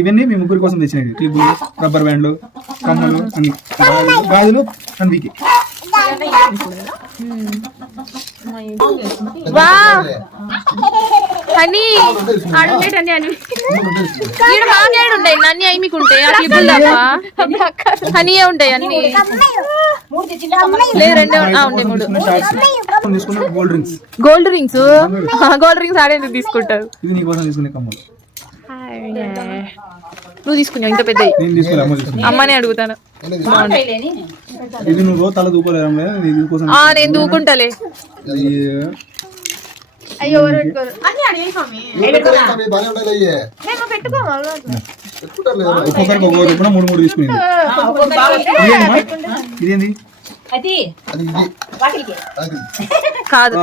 ఇవన్నీ మీ ముగ్గురు కోసం తెచ్చినవి. క్లిప్పులు, రబ్బర్ బ్యాండ్లు, కమ్మలు, అన్ని గాజులు అన్నికి. అని ఆడుండేటండి అని బాగా ఉంటాయి. అన్ని అవి మీకు ఉంటాయి. ఆ క్లిప్పులు తప్ప అన్నీ ఉంటాయి. అన్ని లేదు, 2 ఉంటాయి. 3 గోల్డ్ రింగ్స్. గోల్డ్ రింగ్స్ ఆడేందుకు తీసుకుంటారు? ఇది నీకోసం తీసుకునే కమ్మలు. నువ్వు తీసుకున్నావు ఇంత పెద్ద? అమ్మనే అడుగుతాను. ఇది నువ్వు తల దూకోలేము. నేను దూకుంటలే. అయ్యో ఒక్కొక్కరికి ఒక్కొక్క రూపాయ 3 తీసుకునేది. ఇదేంది? కాదు.